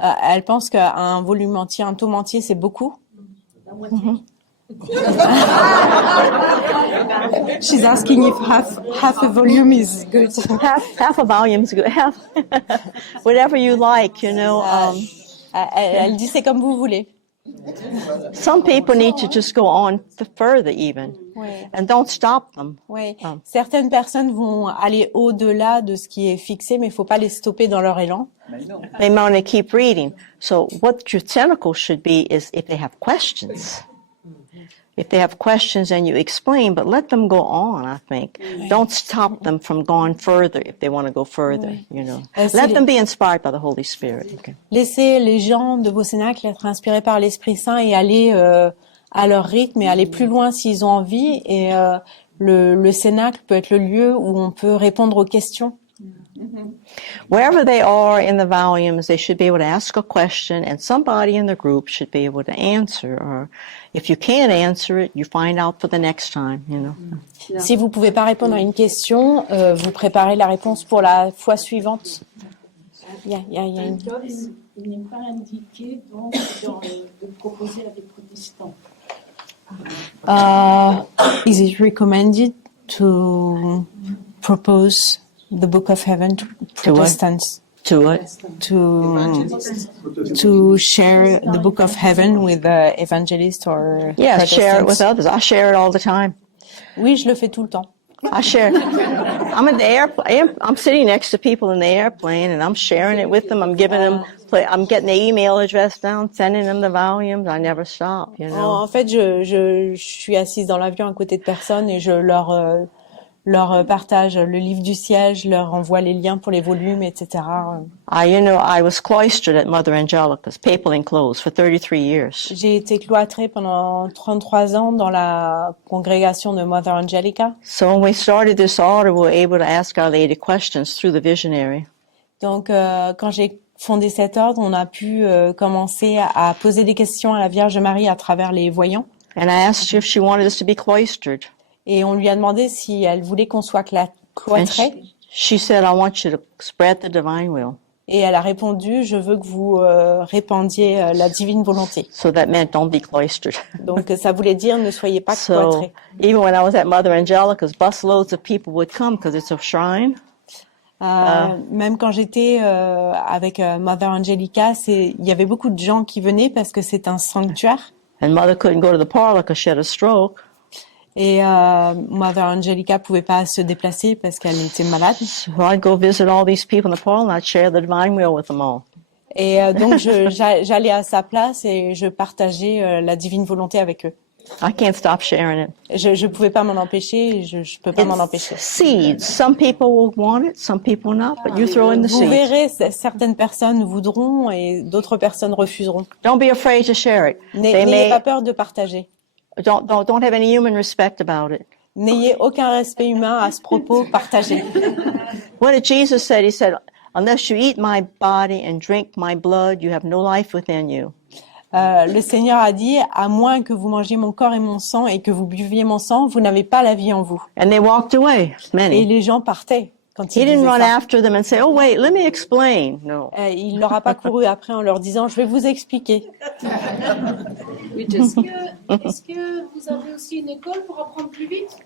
Elle pense qu'un volume entier, un tome entier, c'est beaucoup. She's asking if half a volume is good. Half a volume is good. Half, whatever you like, you know. Elle dit c'est comme vous voulez. Some people need to just go on further even, Ouais. and don't stop them. Ouais. Certaines personnes vont aller au-delà de ce qui est fixé, mais il faut pas les stopper dans leur élan. They want to keep reading. So what your tentacle should be is if they have questions, If they have questions, then you explain, but let them go on, I think. Don't stop them from going further if they want to go further, you know. C'est Let them be inspired by the Holy Spirit. Okay. Laissez les gens de vos cénacles être inspirés par l'Esprit Saint et aller à leur rythme et aller plus loin s'ils ont envie. Et le cénacle peut être le lieu où on peut répondre aux questions. Wherever they are in the volumes, they should be able to ask a question, and somebody in the group should be able to answer. Or if you can't answer it, you find out for the next time, you know. Si vous pouvez pas répondre à une question, vous préparez la réponse pour la fois suivante. Il y a une... Il n'est pas indiqué donc de proposer à des protestants. Is it recommended to propose the Book of Heaven to Protestants? To what? To share the Book of Heaven with evangelists or Yeah, Protestants? share it with others. I share it all the time. Oui, je le fais tout le temps. I share. I'm at the airplane. I'm sitting next to people in the airplane, and I'm sharing it with them. I'm giving them. I'm getting the email address down, sending them the volumes. I never stop, you know. En fait, je suis assise dans l'avion à côté de personnes et je leur partage le livre du ciel, je leur envoie les liens pour les volumes, etc. I was cloistered at Mother Angelica's, papal enclosed, for 33 years. J'ai été cloîtrée pendant 33 ans dans la congrégation de Mother Angelica. So when we started this order, we were able to ask Our Lady questions through the visionary. Donc, quand j'ai fondé cet ordre, on a pu commencer à poser des questions à la Vierge Marie à travers les voyants. And I asked her if she wanted us to be cloistered. Et on lui a demandé si elle voulait qu'on soit And cloîtrés. she said, I want you to spread the divine will. Et elle a répondu, je veux que vous répandiez la divine volonté. So that meant don't be cloistered. Donc, ça voulait dire ne soyez pas So cloîtrés. even when I was at Mother Angelica's, busloads of people would come because it's a shrine. Même quand j'étais avec Mother Angelica, il y avait beaucoup de gens qui venaient parce que c'est un sanctuaire. And Mother couldn't go to the parlor because she had a stroke. Et Mother Angelica pouvait pas se déplacer parce qu'elle était malade. So I'd go visit all these people in the parlor and I'd share the divine will with them all. Et donc j'allais à sa place et je partageais la divine volonté avec eux. I can't stop sharing it. Je pouvais pas m'en empêcher, je peux pas m'en empêcher. Seeds. Some people will want it, some people not, but you throw in the Vous seeds. verrez, certaines personnes voudront et d'autres personnes refuseront. Don't be afraid to share it. They N'ayez pas may peur de partager. don't have any human respect about it. N'ayez aucun respect humain à ce propos, partagez. What did Jesus say? He said, "Unless you eat my body and drink my blood, you have no life within you." Le Seigneur a dit, à moins que vous mangiez mon corps et mon sang et que vous buviez mon sang, vous n'avez pas la vie en vous. And they walked away, Et many. les gens partaient quand He il didn't disait run ça. after them and say, "Oh, wait, let me explain." No. Il leur a pas couru après en leur disant, je vais vous expliquer. Est-ce que vous avez aussi une école pour apprendre plus vite?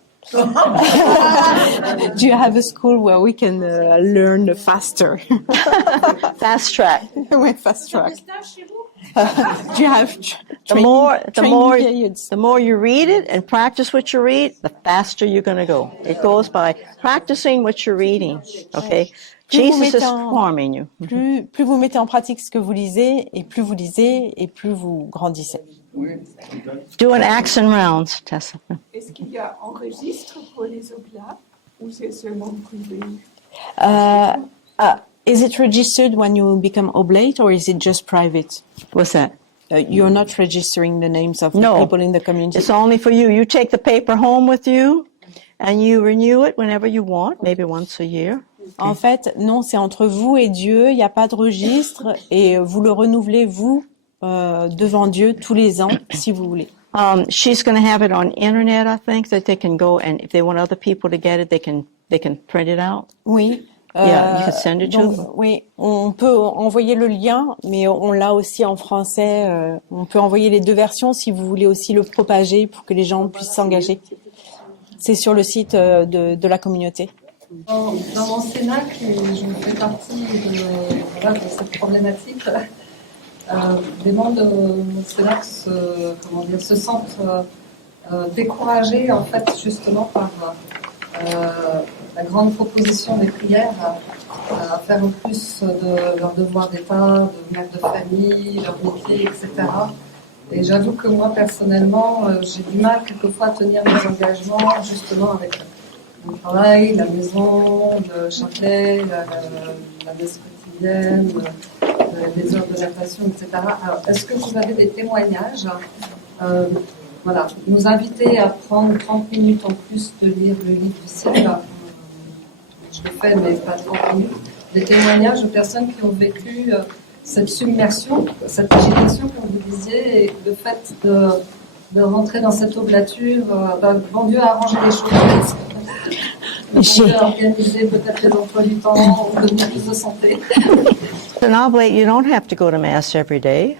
Do you have a school where we can learn faster? Fast track. Ouais, fast track. Des stages chez vous? Do you have The more periods? the more you read it and practice what you read, the faster you're going to go. It goes by practicing what you're reading. Okay, Plus vous Jesus is mettez en- forming you. Plus vous mettez en pratique ce que vous lisez, et plus vous lisez, et plus vous grandissez. Doing acts and rounds, Tessa. Est-ce qu'il y a un registre pour les oblats ou c'est seulement privé? Is it registered when you become oblate, or is it just private? What's that? You're not registering the names of the No. people in the community. It's only for you. You take the paper home with you, and you renew it whenever you want, maybe once a year. En fait, non, c'est entre vous et Dieu. Il n'y a pas de registre, et vous le renouvelez vous devant Dieu tous les ans, si vous voulez. She's going to have it on internet, I think, that they can go, and if they want other people to get it, they can print it out. Oui. Yeah, you could send it to donc, them. oui, on peut envoyer le lien, mais on l'a aussi en français. On peut envoyer les deux versions si vous voulez aussi le propager pour que les gens puissent s'engager. C'est sur le site de la communauté. Dans mon cénacle, et je fais partie de cette problématique. Des membres de mon cénacle se sentent découragés en fait justement par la grande proposition des prières à faire au plus de leur devoir d'État, de mère de famille, leur métier, etc. Et j'avoue que moi, personnellement, j'ai du mal quelquefois à tenir mes engagements, justement, avec le travail, la maison, le chapelet, la messe quotidienne, les heures de natation, etc. Alors, est-ce que vous avez des témoignages voilà, nous inviter à prendre 30 minutes en plus de lire le livre du ciel. Je le fais, mais pas 30 minutes. Des témoignages de personnes qui ont vécu cette submersion, cette agitation, comme vous disiez, et le fait de rentrer dans cette oblature, bon Dieu a arrangé les choses. Bon Dieu a organisé peut-être les emplois du temps, ou donné plus de santé. An oblate, you don't have to go to Mass every day.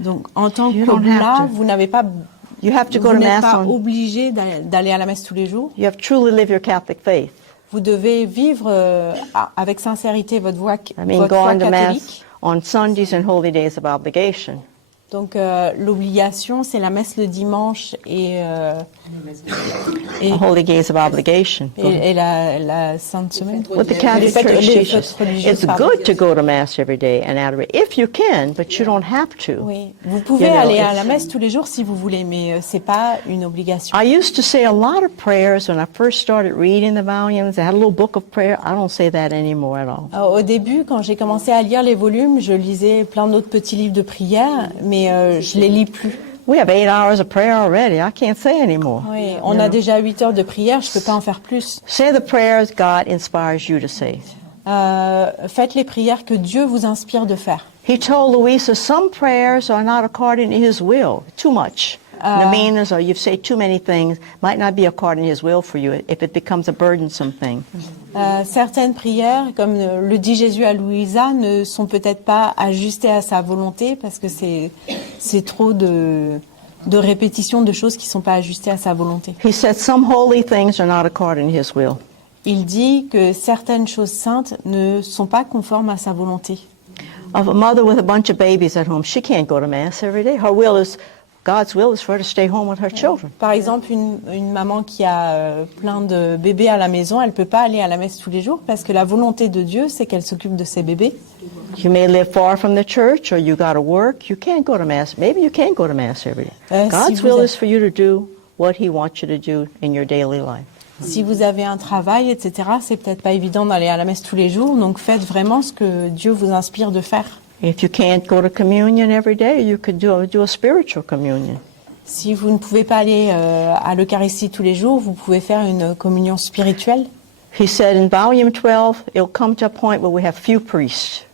Donc, en tant You don't qu'oblat, have to. vous n'avez pas, You have to go vous to n'êtes Mass pas on, obligé d'aller à la messe tous les jours. you have to truly live your Catholic faith. Vous devez vivre avec sincérité votre foi I mean, going to catholique. Mass on Sundays and holy days of obligation. Donc, l'obligation, c'est la messe le dimanche et Holy days of obligation. Go ahead. et la Sainte Semaine. What the Catholic Les Church fêtes teaches. religieuses, It's pardon. good to go to Mass every day and adoration if you can, but you don't have to. Oui, vous pouvez You know, aller à it's- la messe tous les jours si vous voulez, mais c'est pas une obligation. I used to say a lot of prayers when I first started reading the volumes. I had a little book of prayer. I don't say that anymore at all. Au début, quand j'ai commencé à lire les volumes, je lisais plein d'autres petits livres de prière, mais je les lis plus. We have 8 hours of prayer already. I can't say anymore. Oui, on a déjà 8 heures de prière, je peux pas en faire plus. Say the prayers God inspires you to say. Faites les prières que Dieu vous inspire de faire. He told Louisa, some prayers are not according to His will. Too much. The meanings, or you say too many things, might not be according to His will for you if it becomes a burdensome thing. Certaines prières, comme le dit Jésus à Louisa, ne sont peut-être pas ajustées à sa volonté parce que c'est trop de répétitions de choses qui sont pas ajustées à sa volonté. He said some holy things are not according to His will. Il dit que certaines choses saintes ne sont pas conformes à sa volonté. Of a mother with a bunch of babies at home, she can't go to Mass every day. Her will is, God's will is for her to stay home with her children. Par exemple, une maman qui a plein de bébés à la maison, elle peut pas aller à la messe tous les jours parce que la volonté de Dieu, c'est qu'elle s'occupe de ses bébés. You may live far from the church or you got to work. You can't go to Mass. Maybe you can't go to Mass every day. Si God's vous will êtes- is for you to do what He wants you to do in your daily life. Si vous avez un travail, etc., c'est peut-être pas évident d'aller à la messe tous les jours, donc faites vraiment ce que Dieu vous inspire de faire. If you can't go to communion every day, you could do a spiritual communion. Si vous ne pouvez pas aller à l'Eucharistie tous les jours, vous pouvez faire une communion spirituelle. He said in volume 12, it'll come to a point where we have few priests.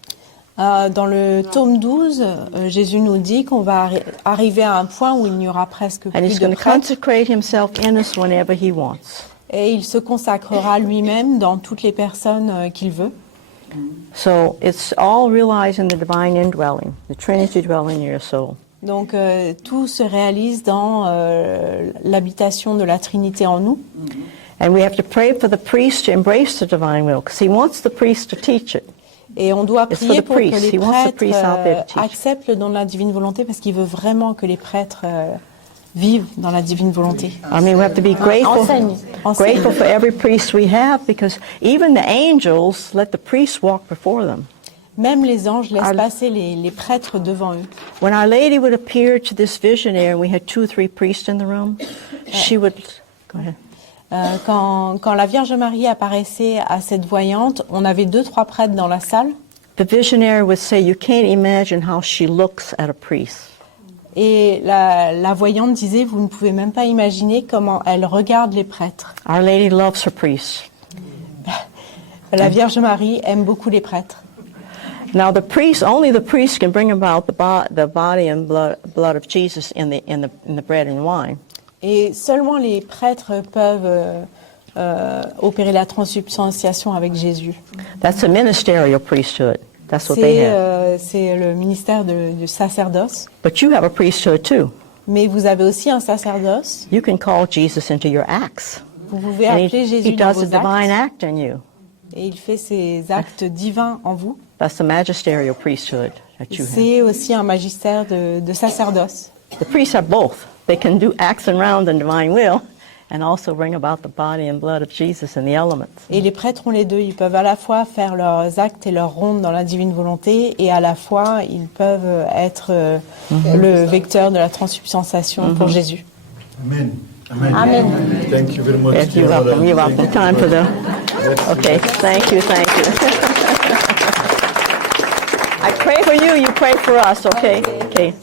Dans le tome 12, Jésus nous dit qu'on va arriver à un point où il n'y aura presque And plus He's de going to prêtres consecrate Himself in us whenever He wants. et il se consacrera lui-même dans toutes les personnes qu'il veut. So it's all realizing the divine indwelling, the Trinity dwelling in your soul. Donc tout se réalise dans l'habitation de la Trinité en nous. And we have to pray for the priest to embrace the divine will, because He wants the priest to teach it. Et on doit It's for prier the pour que priests. les He wants the prêtres priests out there to teach. acceptent le don de la divine volonté parce qu'il veut vraiment que les prêtres vivent dans la divine volonté. I mean, we have to be grateful, Enseigne. grateful for every priest we have, because even the angels let the priests walk before them. Même les anges laissent Our- passer les prêtres devant eux. When Our Lady would appear to this visionary, and we had 2 or 3 priests in the room, she would, go ahead. Quand la Vierge Marie apparaissait à cette voyante, on avait 2-3 prêtres dans la salle. The visionary would say, you can't imagine how she looks at a priest. Et la voyante disait, vous ne pouvez même pas imaginer comment elle regarde les prêtres. Our Lady loves her priests. La Vierge Marie aime beaucoup les prêtres. Now the priest, only the priest can bring about the body and blood of Jesus in the bread and wine. Et seulement les prêtres peuvent opérer la transubstantiation avec Jésus. That's a ministerial priesthood. That's what they have. C'est le ministère du sacerdoce. But you have a priesthood too. Mais vous avez aussi un sacerdoce. You can call Jesus into your acts. Vous pouvez And appeler Jésus he dans does a vos divine actes. act in you. Et il fait ses actes divins en vous. That's the magisterial priesthood that you have. C'est aussi un magistère de sacerdoce. The priests have both. They can do acts around the divine will, and also bring about the body and blood of Jesus in the elements. Et les prêtres ont les deux. Ils peuvent à la fois faire leurs actes et leurs rondes dans la divine volonté, et à la fois ils peuvent être le vecteur de la transsubstantiation pour Jésus. Amen. Amen. Amen. Thank you very much. Yes, you're dear welcome. Madam. You're welcome. Time for the. Okay. Thank you. Thank you. I pray for you. You pray for us. Okay. Okay.